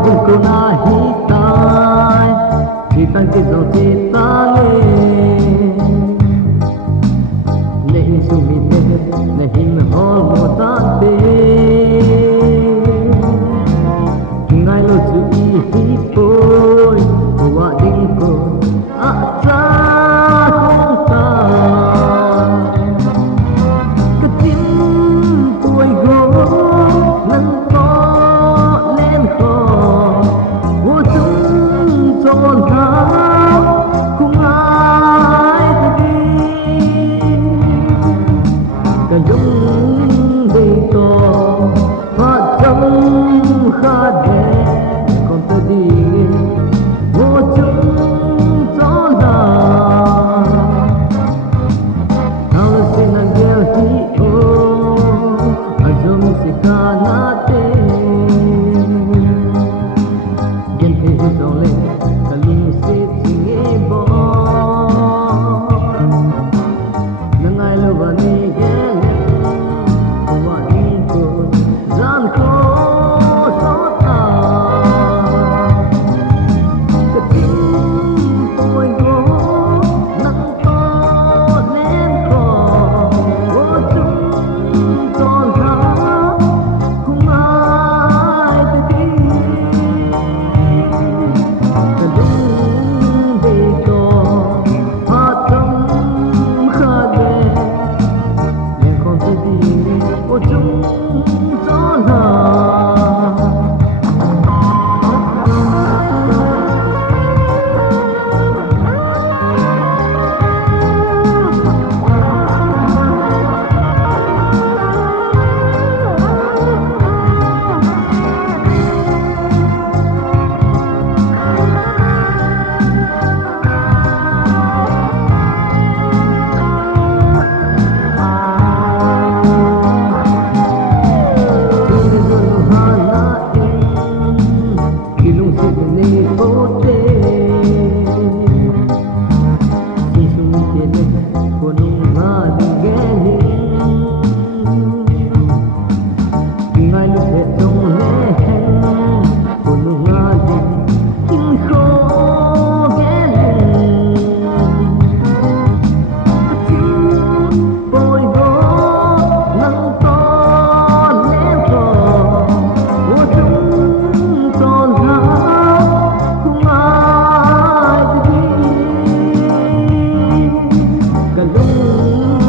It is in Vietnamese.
din ko nahitan Chitan kizong chitale Nehim sumite Nehim hol mo tate Ngay lo chu ihipoi Huwa din ko Ata kong ta Katim tuay go Nangtoh lenkhom Wo chung chon ka Kung ai tadi Kayong dito Padang khade Kung tadi Wo chung chon ka Ang sinagel hiyo Azum sikanate Gente hitole Kalungsit singebo Nangay luwa ni Gelen Kuwain ko Zan ko sota Kating tuay ko Nangtoh lenkhom Wo chung chon ka Kung ai tadi Kadung dito Padang khade Lenkhom tadi Wo chung chon ka Kalung